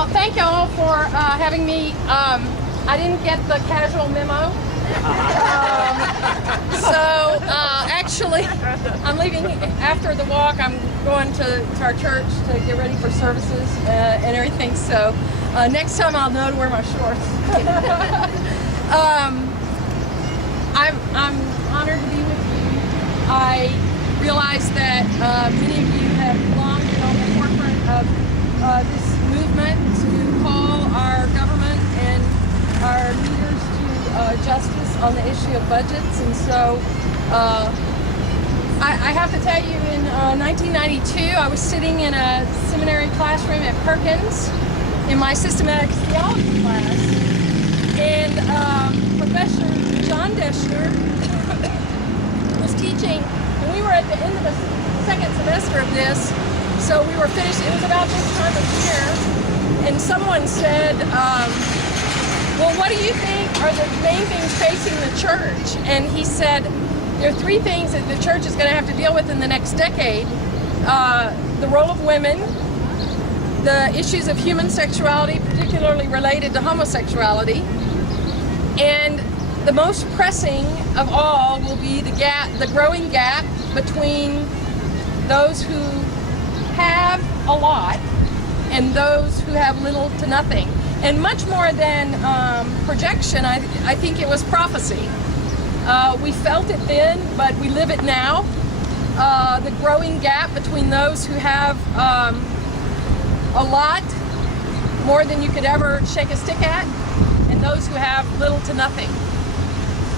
Well, thank you all for having me. I didn't get the casual memo. Actually, I'm leaving after the walk. I'm going to our church to get ready for services and everything. So next time I'll know to wear my shorts. I'm honored to be with you. I realize that many of you have long been on the forefront of this movement to call our government and our leaders to justice on the issue of budgets. And so I have to tell you, in 1992, I was sitting in a seminary classroom at Perkins in my systematic theology class, and Professor John Deschner was teaching, and we were at the end of the second semester of this, so we were finished. It was about this time of year, and someone said, well, what do you think are the main things facing the church? And he said, there are three things that the church is going to have to deal with in the next decade. The role of women, the issues of human sexuality, particularly related to homosexuality, and the most pressing of all will be the growing gap between those who have a lot and those who have little to nothing. And much more than projection, I think it was prophecy. We felt it then, but we live it now. The growing gap between those who have a lot, more than you could ever shake a stick at, and those who have little to nothing.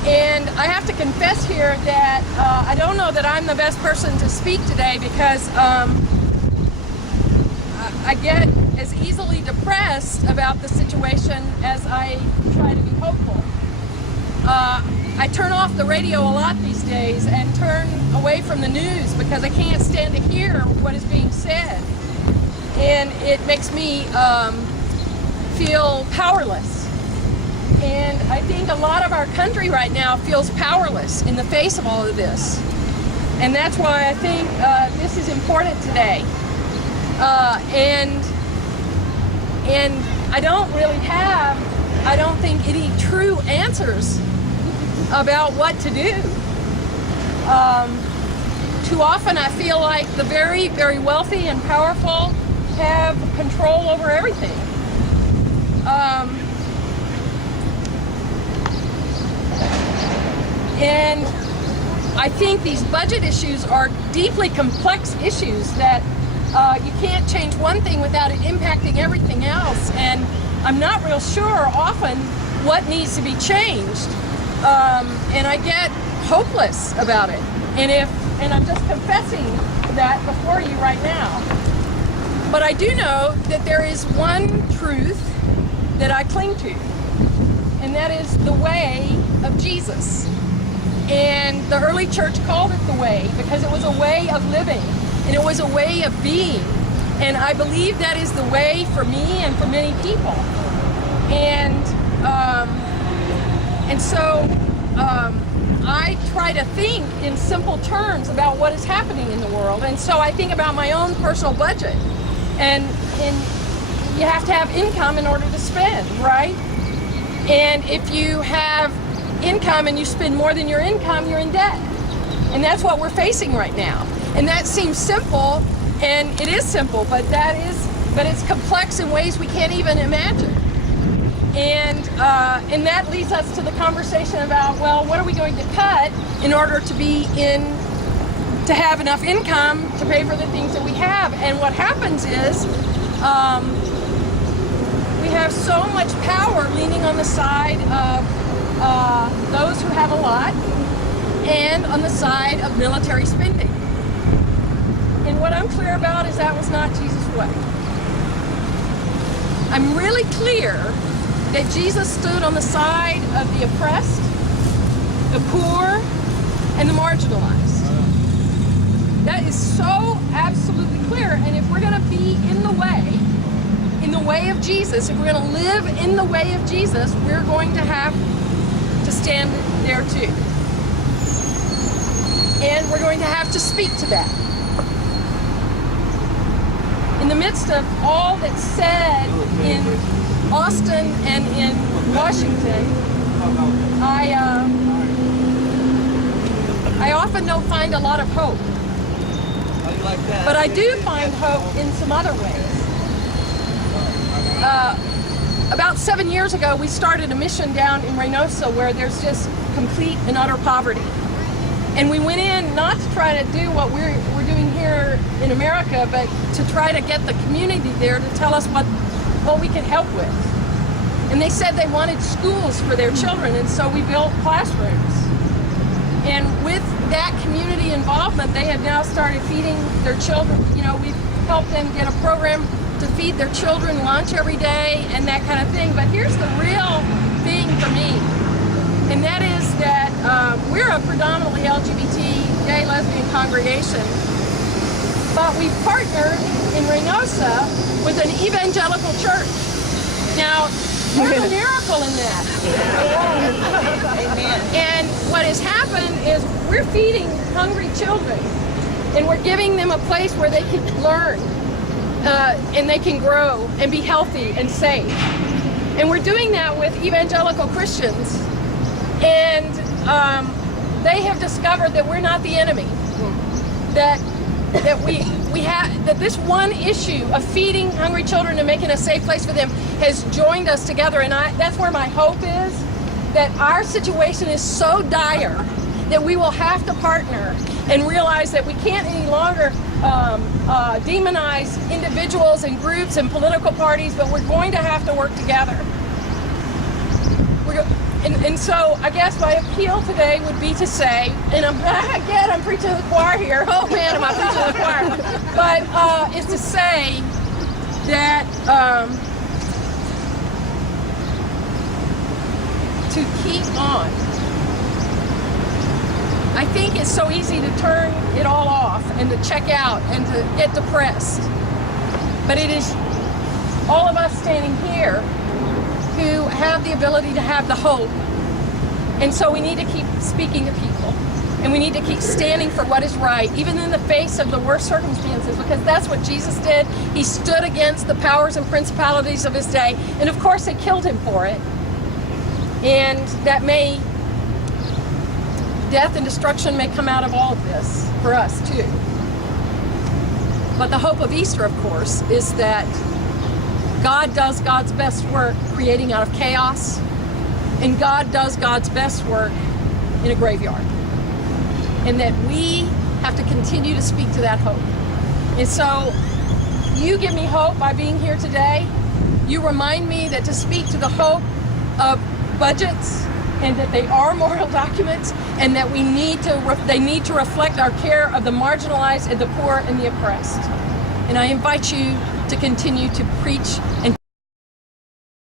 And I have to confess here that I don't know that I'm the best person to speak today, because I get as easily depressed about the situation as I try to be hopeful. I turn off the radio a lot these days and turn away from the news because I can't stand to hear what is being said. And it makes me feel powerless. And I think a lot of our country right now feels powerless in the face of all of this. And that's why I think this is important today. And I don't really have, I don't think, any true answers about what to do. Too often I feel like the very, very wealthy and powerful have control over everything. And I think these budget issues are deeply complex issues that you can't change one thing without it impacting everything else. And I'm not real sure often what needs to be changed. And I get hopeless about it. And I'm just confessing that before you right now. But I do know that there is one truth that I cling to, and that is the way of Jesus. And the early church called it the way because it was a way of living, and it was a way of being. And I believe that is the way for me and for many people. And so I try to think in simple terms about what is happening in the world. And so I think about my own personal budget. And you have to have income in order to spend, right? And if you have income and you spend more than your income, you're in debt. And that's what we're facing right now. And that seems simple, and it is simple, but it's complex in ways we can't even imagine. And that leads us to the conversation about, well, what are we going to cut in order to have enough income to pay for the things that we have? And what happens is we have so much power leaning on the side of those who have a lot and on the side of military spending. And what I'm clear about is that was not Jesus' way. I'm really clear that Jesus stood on the side of the oppressed, the poor, and the marginalized. That is so absolutely clear. And if we're going to be in the way of Jesus, if we're going to live in the way of Jesus, we're going to have to stand there too. And we're going to have to speak to that. in the midst of all that's said in Austin and in Washington, I often don't find a lot of hope. But I do find hope in some other ways. About 7 years ago, we started a mission down in Reynosa where there's just complete and utter poverty. And we went in not to try to do what we're doing here in America, but to try to get the community there to tell us what we can help with. And they said they wanted schools for their children, and so we built classrooms. And with that community involvement, they have now started feeding their children. You know, we've helped them get a program to feed their children lunch every day and that kind of thing. But here's the real thing for me, and that is that we're a predominantly LGBT, gay, lesbian congregation, but we partnered in Reynosa with an evangelical church. Now, there's a miracle in that. Amen. And what has happened is we're feeding hungry children, and we're giving them a place where they can learn, and they can grow and be healthy and safe. And we're doing that with evangelical Christians. And they have discovered that we're not the enemy. That this one issue of feeding hungry children and making a safe place for them has joined us together. And that's where my hope is, that our situation is so dire that we will have to partner and realize that we can't any longer demonize individuals and groups and political parties, but we're going to have to work together. And so I guess my appeal today would be to say, and I'm preaching to the choir here. Oh man, am I preaching to the choir? But is to say that to keep on. I think it's so easy to turn it all off and to check out and to get depressed. But it is all of us standing here who have the ability to have the hope. And so we need to keep speaking to people. And we need to keep standing for what is right, even in the face of the worst circumstances, because that's what Jesus did. He stood against the powers and principalities of his day. And of course they killed him for it. And death and destruction may come out of all of this for us too. But the hope of Easter, of course, is that God does God's best work creating out of chaos, and God does God's best work in a graveyard. And that we have to continue to speak to that hope. And so you give me hope by being here today. You remind me that to speak to the hope of budgets, and that they are moral documents, and that they need to reflect our care of the marginalized and the poor and the oppressed. And I invite you to continue to preach and